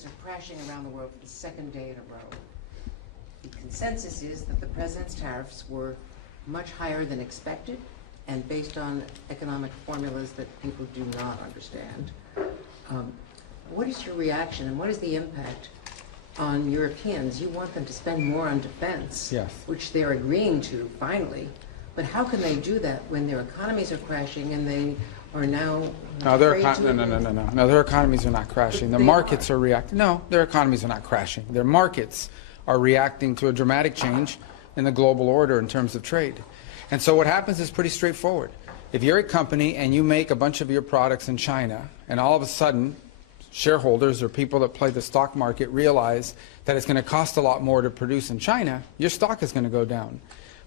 markets are crashing around the world for the second day in a row. The consensus is that the president's tariffs were much higher than expected and based on economic formulas that people do not understand. What is your reaction and what is the impact on Europeans? You want them to spend more on defense, yes, which they're agreeing to finally, but how can they do that when their economies are crashing and they are now No, their economies are not crashing. The markets are reacting. No, their economies are not crashing. Their markets are reacting to a dramatic change in the global order in terms of trade. And so what happens is pretty straightforward. If you're a company and you make a bunch of your products in China, and all of a sudden shareholders or people that play the stock market realize that it's going to cost a lot more to produce in China, your stock is going to go down.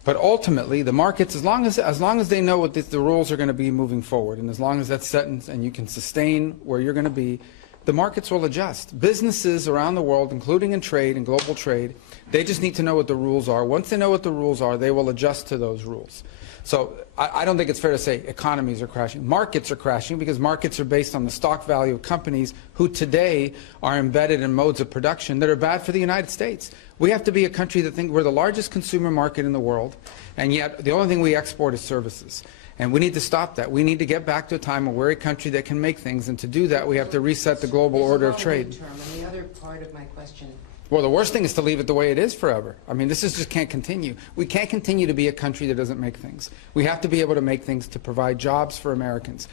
But ultimately, the markets, as long as they know what the rules are going to be moving forward, and as long as that's set and you can sustain where you're going to be, the markets will adjust. Businesses around the world, including in trade and global trade, they just need to know what the rules are. Once they know what the rules are, they will adjust to those rules. So I don't think it's fair to say economies are crashing. Markets are crashing because markets are based on the stock value of companies who today are embedded in modes of production that are bad for the United States. We have to be a country that thinks we're the largest consumer market in the world, and yet the only thing we export is services. And we need to stop that. We need to get back to a time where we're a country that can make things, and to do that we have to reset the global order of trade. And the other part of my question. Well, the worst thing is to leave it the way it is forever. I mean, just can't continue. We can't continue to be a country that doesn't make things. We have to be able to make things to provide jobs for Americans.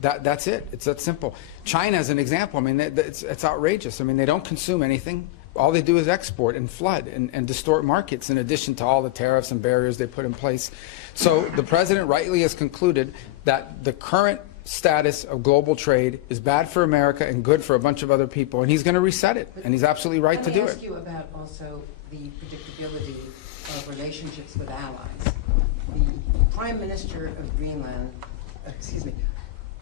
That's it. It's that simple. China is an example. I mean, it's outrageous. I mean, they don't consume anything. All they do is export and flood and distort markets in addition to all the tariffs and barriers they put in place. So the president rightly has concluded that the current status of global trade is bad for America and good for a bunch of other people, and he's going to reset it, and he's absolutely right to do it. Let me ask you about also the predictability of relationships with allies. The Prime Minister of Greenland,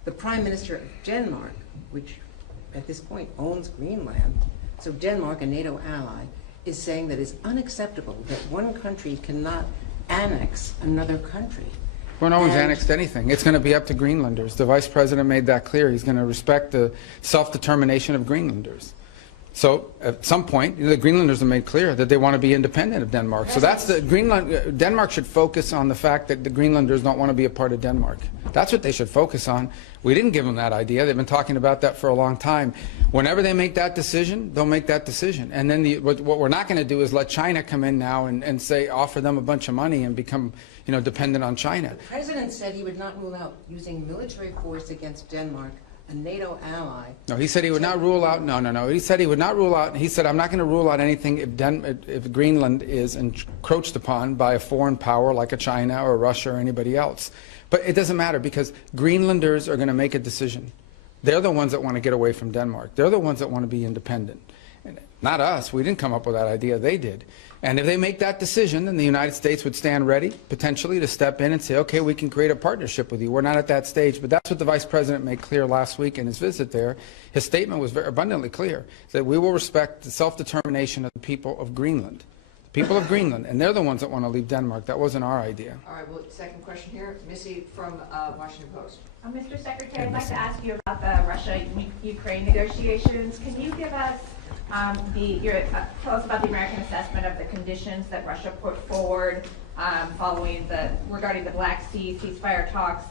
the Prime Minister of Denmark, which at this point owns Greenland, so Denmark, a NATO ally, is saying that it's unacceptable that one country cannot annex another country. Well, no one's annexed anything. It's going to be up to Greenlanders. The Vice President made that clear. He's going to respect the self-determination of Greenlanders. So at some point, the Greenlanders have made clear that they want to be independent of Denmark. So that's Denmark should focus on the fact that the Greenlanders don't want to be a part of Denmark. That's what they should focus on. We didn't give them that idea. They've been talking about that for a long time. Whenever they make that decision, they'll make that decision. And then what we're not going to do is let China come in now and say, offer them a bunch of money and become, dependent on China. The president said he would not rule out using military force against Denmark, a NATO ally. No, he said he would not rule out. No. He said he would not rule out. He said, I'm not going to rule out anything if Greenland is encroached upon by a foreign power like a China or Russia or anybody else. But it doesn't matter because Greenlanders are going to make a decision. They're the ones that want to get away from Denmark. They're the ones that want to be independent. Not us. We didn't come up with that idea. They did. And if they make that decision, then the United States would stand ready, potentially, to step in and say, okay, we can create a partnership with you. We're not at that stage. But that's what the Vice President made clear last week in his visit there. His statement was very abundantly clear, that we will respect the self-determination of the people of Greenland. The people of Greenland. And they're the ones that want to leave Denmark. That wasn't our idea. All right, well, second question here. Missy from Washington Post. Mr. Secretary, I'd like to ask you about the Russia-Ukraine negotiations. Can you give us tell us about the American assessment of the conditions that Russia put forward regarding the Black Sea ceasefire talks,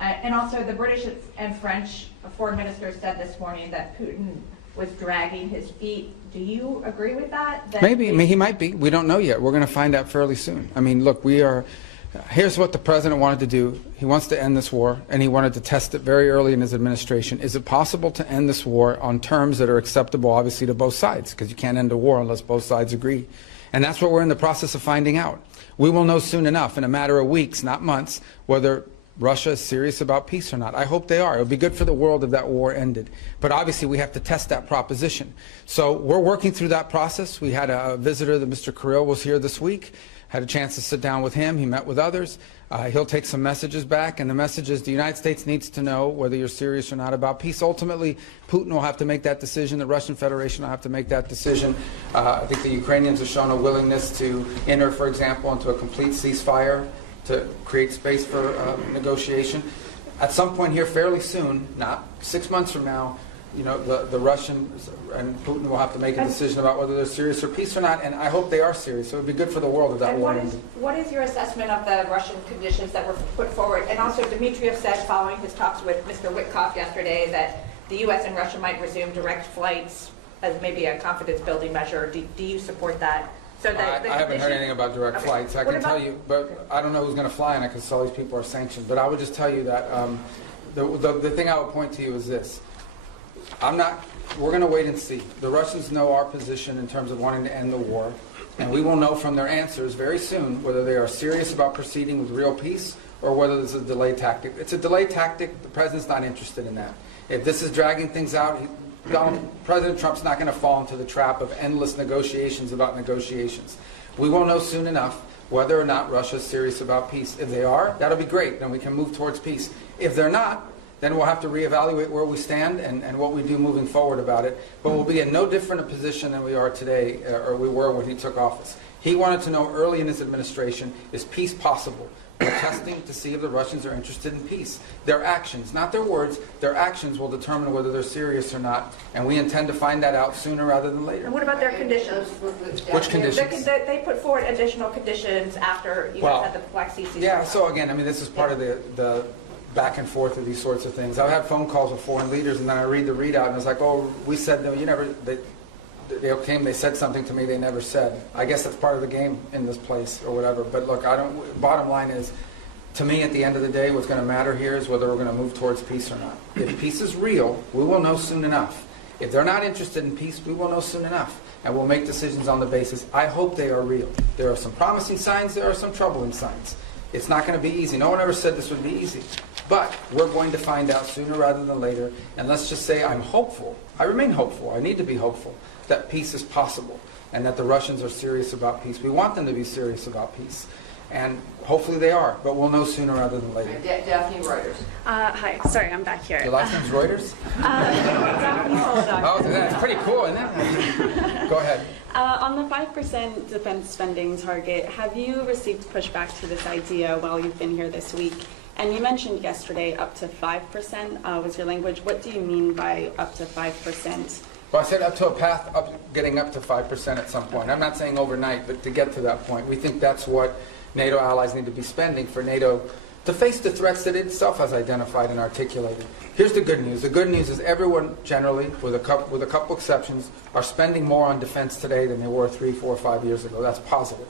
and also the British and French foreign ministers said this morning that Putin was dragging his feet. Do you agree with that? Maybe. I mean, he might be. We don't know yet. We're going to find out fairly soon. I mean, look, here's what the president wanted to do. He wants to end this war, and he wanted to test it very early in his administration. Is it possible to end this war on terms that are acceptable, obviously, to both sides? Because you can't end a war unless both sides agree. And that's what we're in the process of finding out. We will know soon enough, in a matter of weeks, not months, whether Russia is serious about peace or not. I hope they are. It would be good for the world if that war ended. But obviously, we have to test that proposition. So we're working through that process. We had a visitor, Mr. Kirill, was here this week. Had a chance to sit down with him. He met with others. He'll take some messages back, and the message is the United States needs to know whether you're serious or not about peace. Ultimately, Putin will have to make that decision. The Russian Federation will have to make that decision. I think the Ukrainians have shown a willingness to enter, for example, into a complete ceasefire to create space for negotiation. At some point here fairly soon, not 6 months from now, the Russians and Putin will have to make a decision about whether they're serious for peace or not, and I hope they are serious. So it would be good for the world if that And war what ended. what is your assessment of the Russian conditions that were put forward? And also, Dmitriev said, following his talks with Mr. Witkoff yesterday, that the U.S. and Russia might resume direct flights as maybe a confidence-building measure. Do you support that? So that I haven't heard anything about direct Okay. flights. I What can tell about- you, but I don't know who's going to fly on it because all these people are sanctioned. But I would just tell you that the thing I would point to you is this. We're going to wait and see. The Russians know our position in terms of wanting to end the war, and we will know from their answers very soon whether they are serious about proceeding with real peace or whether this is a delay tactic. It's a delay tactic. The president's not interested in that. If this is dragging things out, President Trump's not going to fall into the trap of endless negotiations about negotiations. We will know soon enough whether or not Russia's serious about peace. If they are, that'll be great. Then we can move towards peace. If they're not, then we'll have to reevaluate where we stand and what we do moving forward about it. But we'll be in no different a position than we are today, or we were when he took office. He wanted to know early in his administration, is peace possible? We're testing to see if the Russians are interested in peace. Their actions, not their words, their actions will determine whether they're serious or not. And we intend to find that out sooner rather than later. And what about their conditions? Which conditions? They put forward additional conditions after you guys had the Black Sea ceasefire. Yeah, so again, I mean, this is part of the back and forth of these sorts of things. I've had phone calls with foreign leaders, and then I read the readout, and it's like, oh, we said, no, you never, they came, they said something to me they never said. I guess that's part of the game in this place or whatever. But look, bottom line is, to me, at the end of the day, what's going to matter here is whether we're going to move towards peace or not. If peace is real, we will know soon enough. If they're not interested in peace, we will know soon enough. And we'll make decisions on the basis. I hope they are real. There are some promising signs, there are some troubling signs. It's not going to be easy. No one ever said this would be easy. But we're going to find out sooner rather than later. And let's just say I'm hopeful. I remain hopeful. I need to be hopeful that peace is possible and that the Russians are serious about peace. We want them to be serious about peace. And hopefully they are, but we'll know sooner rather than later. Daphne Reuters. Hi, sorry, I'm back here. Your last name's Reuters? Daphne Solodon. Oh, that's pretty cool, isn't it? Go ahead. On the 5% defense spending target, have you received pushback to this idea while you've been here this week? And you mentioned yesterday up to 5% was your language. What do you mean by up to 5%? Well, I said up to a path getting up to 5% at some point. I'm not saying overnight, but to get to that point. We think that's what NATO allies need to be spending for NATO to face the threats that it itself has identified and articulated. Here's the good news. The good news is everyone generally, with a couple exceptions, are spending more on defense today than they were 3, 4, 5 years ago. That's positive.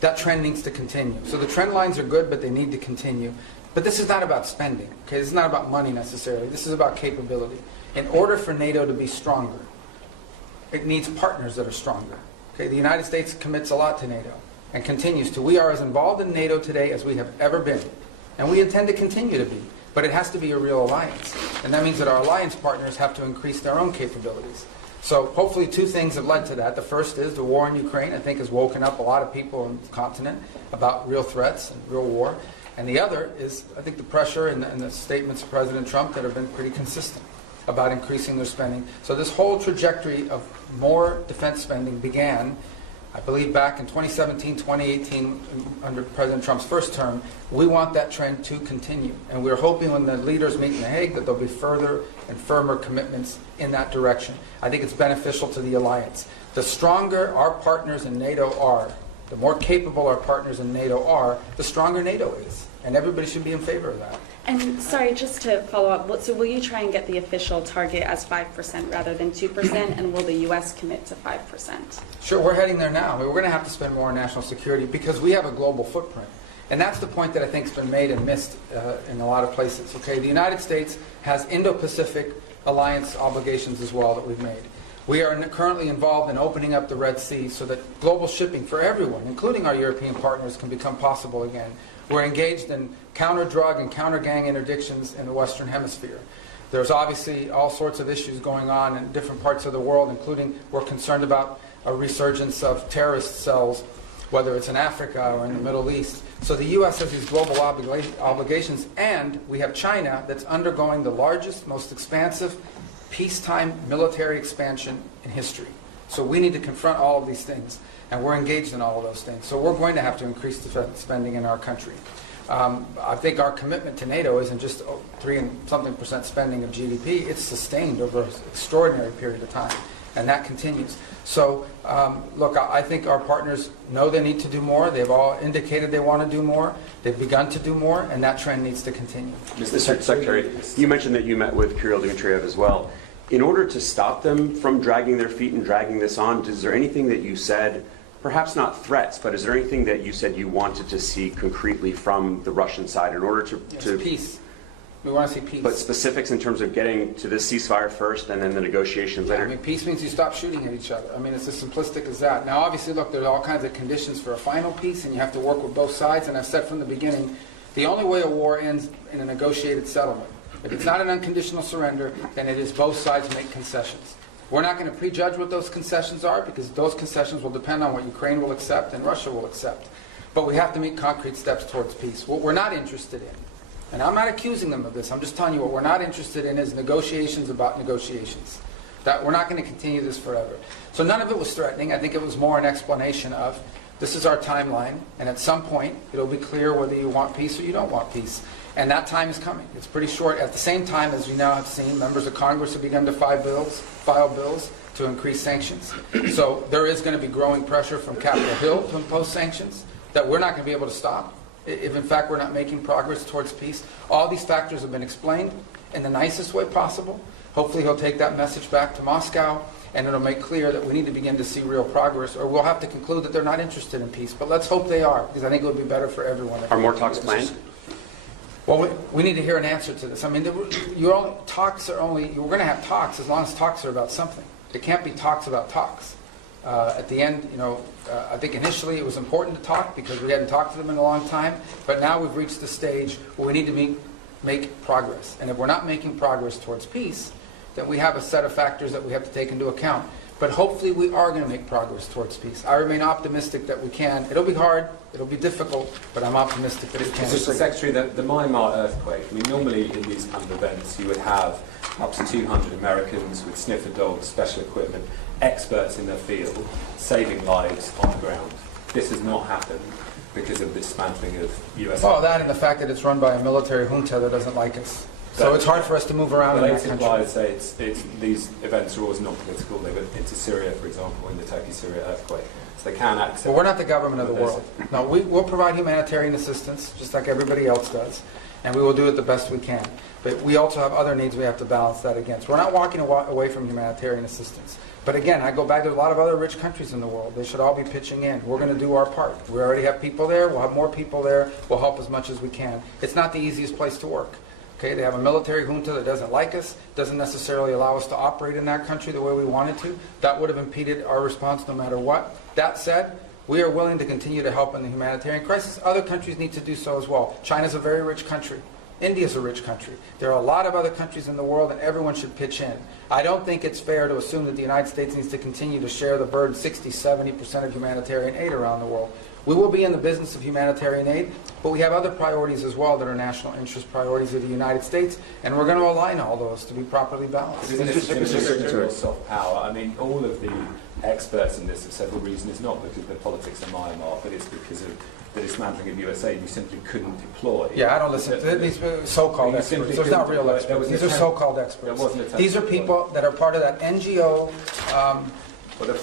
That trend needs to continue. So the trend lines are good, but they need to continue. But this is not about spending. Okay, this is not about money necessarily. This is about capability. In order for NATO to be stronger, it needs partners that are stronger. Okay, the United States commits a lot to NATO and continues to. We are as involved in NATO today as we have ever been. And we intend to continue to be. But it has to be a real alliance. And that means that our alliance partners have to increase their own capabilities. So hopefully two things have led to that. The first is the war in Ukraine, I think, has woken up a lot of people on the continent about real threats and real war. And the other is, I think, the pressure and the statements of President Trump that have been pretty consistent about increasing their spending. So this whole trajectory of more defense spending began, I believe, back in 2017, 2018, under President Trump's first term. We want that trend to continue. And we're hoping when the leaders meet in The Hague that there'll be further and firmer commitments in that direction. I think it's beneficial to the alliance. The stronger our partners in NATO are, the more capable our partners in NATO are, the stronger NATO is. And everybody should be in favor of that. And sorry, just to follow up, so will you try and get the official target as 5% rather than 2%, and will the U.S. commit to 5%? Sure, we're heading there now. I mean, we're going to have to spend more on national security because we have a global footprint. And that's the point that I think has been made and missed in a lot of places. Okay, the United States has Indo-Pacific alliance obligations as well that we've made. We are currently involved in opening up the Red Sea so that global shipping for everyone, including our European partners, can become possible again. We're engaged in counter-drug and counter-gang interdictions in the Western Hemisphere. There's obviously all sorts of issues going on in different parts of the world, including we're concerned about a resurgence of terrorist cells, whether it's in Africa or in the Middle East. So the U.S. has these global obligations, and we have China that's undergoing the largest, most expansive peacetime military expansion in history. So we need to confront all of these things, and we're engaged in all of those things. So we're going to have to increase defense spending in our country. I think our commitment to NATO isn't just 3% spending of GDP. It's sustained over an extraordinary period of time, and that continues. So, look, I think our partners know they need to do more. They've all indicated they want to do more. They've begun to do more, and that trend needs to continue. Mr. Secretary, you mentioned that you met with Kirill Dmitriev as well. In order to stop them from dragging their feet and dragging this on, is there anything that you said, perhaps not threats, but is there anything that you said you wanted to see concretely from the Russian side in order to peace? We want to see peace. But specifics in terms of getting to this ceasefire first and then the negotiations later? I mean, peace means you stop shooting at each other. I mean, it's as simplistic as that. Now, obviously, look, there's all kinds of conditions for a final peace, and you have to work with both sides. And I've said from the beginning, the only way a war ends in a negotiated settlement. If it's not an unconditional surrender, then it is both sides make concessions. We're not going to prejudge what those concessions are, because those concessions will depend on what Ukraine will accept and Russia will accept. But we have to make concrete steps towards peace. What we're not interested in, and I'm not accusing them of this, I'm just telling you what we're not interested in is negotiations about negotiations. That we're not going to continue this forever. So none of it was threatening. I think it was more an explanation of, this is our timeline, and at some point it'll be clear whether you want peace or you don't want peace. And that time is coming. It's pretty short. At the same time, as we now have seen, members of Congress have begun to file bills to increase sanctions. So there is going to be growing pressure from Capitol Hill to impose sanctions that we're not going to be able to stop if in fact we're not making progress towards peace. All these factors have been explained in the nicest way possible. Hopefully he'll take that message back to Moscow, and it'll make clear that we need to begin to see real progress, or we'll have to conclude that they're not interested in peace. But let's hope they are, because I think it would be better for everyone. Are more talks planned? Well, we need to hear an answer to this. I mean, we're going to have talks as long as talks are about something. It can't be talks about talks. At the end, I think initially it was important to talk because we hadn't talked to them in a long time, but now we've reached the stage where we need to make progress. And if we're not making progress towards peace, then we have a set of factors that we have to take into account. But hopefully we are going to make progress towards peace. I remain optimistic that we can. It'll be hard, it'll be difficult, but I'm optimistic that it can. Mr. Secretary, the Myanmar earthquake, I mean, normally in these kind of events you would have up to 200 Americans with sniffer dogs, special equipment, experts in their field, saving lives on the ground. This has not happened because of the dismantling of US... Well, that and the fact that it's run by a military junta that doesn't like us. So it's hard for us to move around in that country. Implies say these events are always not political. They went into Syria, for example, in the Turkey-Syria earthquake. So they can accept... Well, we're not the government of the world. No, we'll provide humanitarian assistance, just like everybody else does, and we will do it the best we can. But we also have other needs we have to balance that against. We're not walking away from humanitarian assistance. But again, I go back to a lot of other rich countries in the world. They should all be pitching in. We're going to do our part. We already have people there. We'll have more people there. We'll help as much as we can. It's not the easiest place to work. Okay, they have a military junta that doesn't like us, doesn't necessarily allow us to operate in that country the way we wanted to. That would have impeded our response no matter what. That said, we are willing to continue to help in the humanitarian crisis. Other countries need to do so as well. China's a very rich country. India's a rich country. There are a lot of other countries in the world, and everyone should pitch in. I don't think it's fair to assume that the United States needs to continue to share the burden, 60-70% of humanitarian aid around the world. We will be in the business of humanitarian aid, but we have other priorities as well that are national interest priorities of the United States, and we're going to align all those to be properly balanced. Isn't it soft power? I mean, all of the experts in this have said the reason is not because of the politics of Myanmar, but it's because of the dismantling of USA. You simply couldn't deploy. Yeah, I don't listen to these so-called experts. There's not real experts. These are so-called experts. These are people that are part of that NGO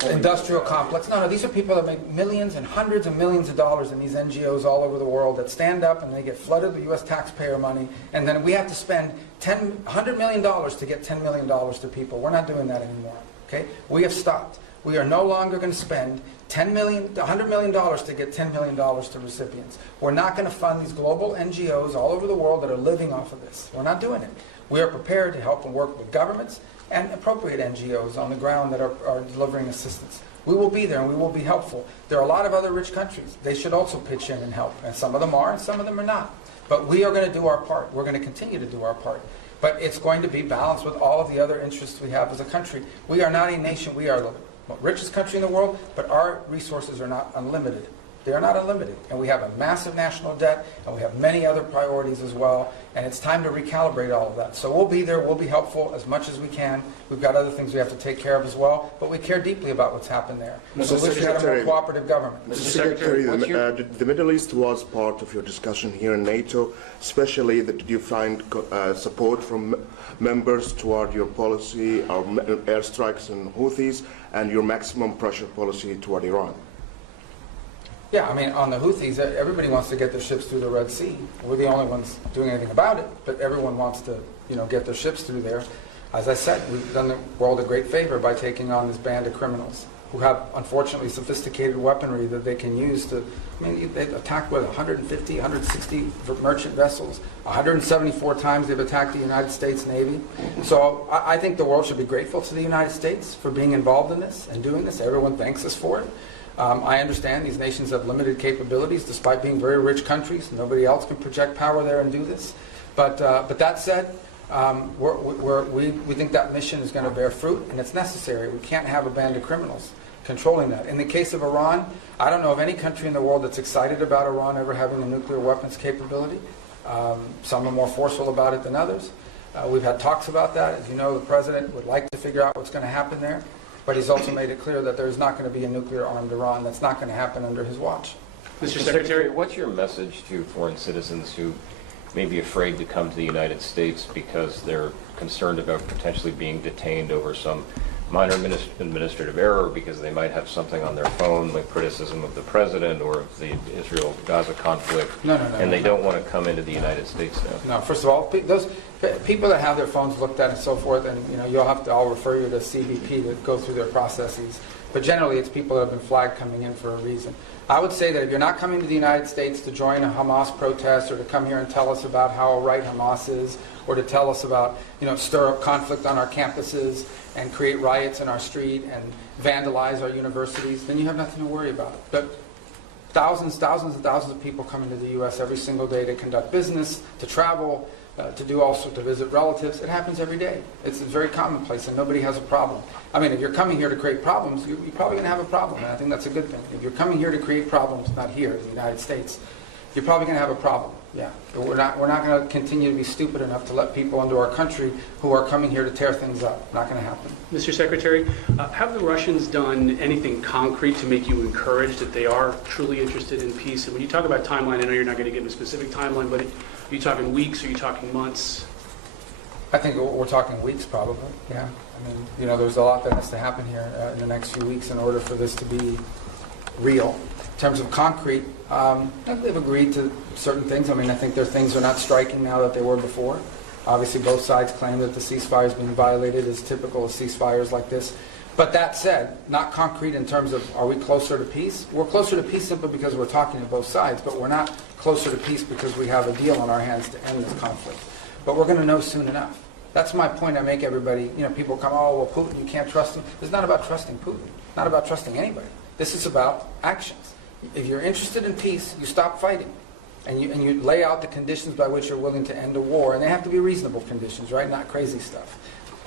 industrial complex. No, these are people that make millions and hundreds of millions of dollars in these NGOs all over the world that stand up and they get flooded with U.S. taxpayer money, and then we have to spend $100 million to get $10 million to people. We're not doing that anymore. Okay? We have stopped. We are no longer going to spend $100 million to get $10 million to recipients. We're not going to fund these global NGOs all over the world that are living off of this. We're not doing it. We are prepared to help and work with governments and appropriate NGOs on the ground that are delivering assistance. We will be there and we will be helpful. There are a lot of other rich countries. They should also pitch in and help. And some of them are and some of them are not. But we are going to do our part. We're going to continue to do our part. But it's going to be balanced with all of the other interests we have as a country. We are not a nation. We are the richest country in the world, but our resources are not unlimited. They are not unlimited. And we have a massive national debt, and we have many other priorities as well, and it's time to recalibrate all of that. So we'll be there, we'll be helpful as much as we can. We've got other things we have to take care of as well, but we care deeply about what's happened there. So we should have a more cooperative government. Mr. Secretary, the Middle East was part of your discussion here in NATO, especially that did you find support from members toward your policy, or airstrikes and Houthis, and your maximum pressure policy toward Iran? Yeah, I mean, on the Houthis, everybody wants to get their ships through the Red Sea. We're the only ones doing anything about it, but everyone wants to, get their ships through there. As I said, we've done the world a great favor by taking on this band of criminals who have, unfortunately, sophisticated weaponry that they can use to, they attacked, 150, 160 merchant vessels. 174 times they've attacked the United States Navy. So I think the world should be grateful to the United States for being involved in this and doing this. Everyone thanks us for it. I understand these nations have limited capabilities despite being very rich countries. Nobody else can project power there and do this. But that said, we think that mission is going to bear fruit, and it's necessary. We can't have a band of criminals controlling that. In the case of Iran, I don't know of any country in the world that's excited about Iran ever having a nuclear weapons capability. Some are more forceful about it than others. We've had talks about that. As you know, the president would like to figure out what's going to happen there. But he's also made it clear that there's not going to be a nuclear-armed Iran. That's not going to happen under his watch. Mr. Secretary, what's your message to foreign citizens who may be afraid to come to the United States because they're concerned about potentially being detained over some minor administrative error, because they might have something on their phone, like criticism of the president or of the Israel-Gaza conflict, and they don't want to come into the United States now? No, first of all, those people that have their phones looked at and so forth, and I'll refer you to CBP to go through their processes. But generally, it's people that have been flagged coming in for a reason. I would say that if you're not coming to the United States to join a Hamas protest or to come here and tell us about how right Hamas is, or to tell us about, stir up conflict on our campuses and create riots in our street and vandalize our universities, then you have nothing to worry about. But thousands and thousands of people come into the U.S. every single day to conduct business, to travel, to do all sorts, to visit relatives. It happens every day. It's very commonplace, and nobody has a problem. I mean, if you're coming here to create problems, you're probably going to have a problem, and I think that's a good thing. If you're coming here to create problems, not here in the United States, you're probably going to have a problem. Yeah, we're not going to continue to be stupid enough to let people into our country who are coming here to tear things up. Not going to happen. Mr. Secretary, have the Russians done anything concrete to make you encouraged that they are truly interested in peace? And when you talk about timeline, I know you're not going to give a specific timeline, but are you talking weeks? Are you talking months? I think we're talking weeks, probably. Yeah. I mean, there's a lot that has to happen here in the next few weeks in order for this to be real. In terms of concrete, I think they've agreed to certain things. I mean, I think their things are not striking now that they were before. Obviously, both sides claim that the ceasefire is being violated, as typical of ceasefires like this. But that said, not concrete in terms of are we closer to peace? We're closer to peace simply because we're talking to both sides, but we're not closer to peace because we have a deal on our hands to end this conflict. But we're going to know soon enough. That's my point I make everybody. People come, oh, well, Putin, you can't trust him. It's not about trusting Putin. Not about trusting anybody. This is about actions. If you're interested in peace, you stop fighting. And you lay out the conditions by which you're willing to end a war. And they have to be reasonable conditions, right? Not crazy stuff.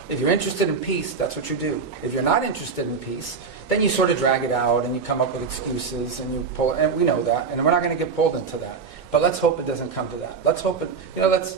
If you're interested in peace, that's what you do. If you're not interested in peace, then you sort of drag it out and you come up with excuses and you pull, and we know that, and we're not going to get pulled into that. But let's hope it doesn't come to that. Let's hope it,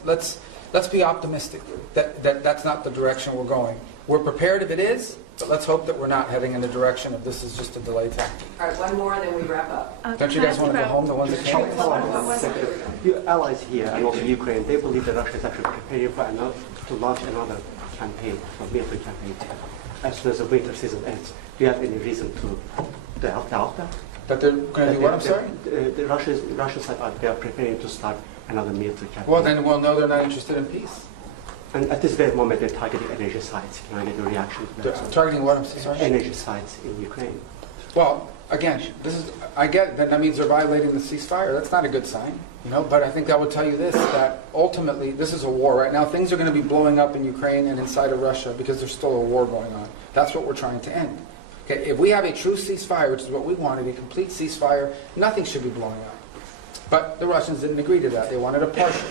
let's be optimistic that that's not the direction we're going. We're prepared if it is, but let's hope that we're not heading in the direction of this is just a delay tactic. All right, one more, then we wrap up. Don't you guys want to go home, the ones that came? Your allies here and also Ukraine, they believe that Russia is actually preparing to launch another campaign, a military campaign, as soon as the winter season ends. Do you have any reason to doubt that? That they're going to do what, I'm sorry? The Russian side, they are preparing to start another military campaign. Well, then we'll know they're not interested in peace. And at this very moment, they're targeting energy sites. Can I get a reaction to that? Targeting what, I'm sorry? Energy sites in Ukraine. Well, again, I get it. Then that means they're violating the ceasefire. That's not a good sign, But I think I would tell you this, that ultimately this is a war right now. Things are going to be blowing up in Ukraine and inside of Russia because there's still a war going on. That's what we're trying to end. Okay, if we have a true ceasefire, which is what we wanted, a complete ceasefire, nothing should be blowing up. But the Russians didn't agree to that. They wanted a partial.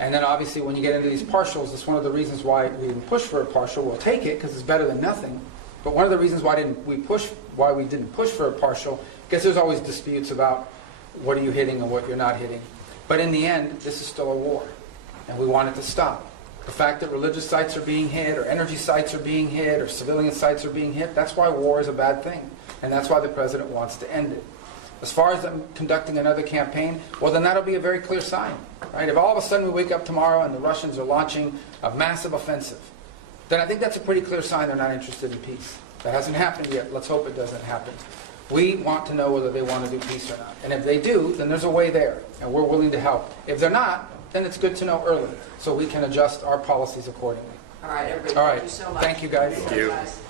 And then obviously when you get into these partials, it's one of the reasons why we didn't push for a partial. We'll take it because it's better than nothing. But one of the reasons why we didn't push for a partial, because there's always disputes about what are you hitting and what you're not hitting. But in the end, this is still a war, and we want it to stop. The fact that religious sites are being hit, or energy sites are being hit, or civilian sites are being hit, that's why war is a bad thing. And that's why the president wants to end it. As far as them conducting another campaign, well, then that'll be a very clear sign. Right? If all of a sudden we wake up tomorrow and the Russians are launching a massive offensive, then I think that's a pretty clear sign they're not interested in peace. That hasn't happened yet. Let's hope it doesn't happen. We want to know whether they want to do peace or not. And if they do, then there's a way there, and we're willing to help. If they're not, then it's good to know early, so we can adjust our policies accordingly. All right, everybody, All thank right. you so much. Thank you, guys. Thank you. Guys.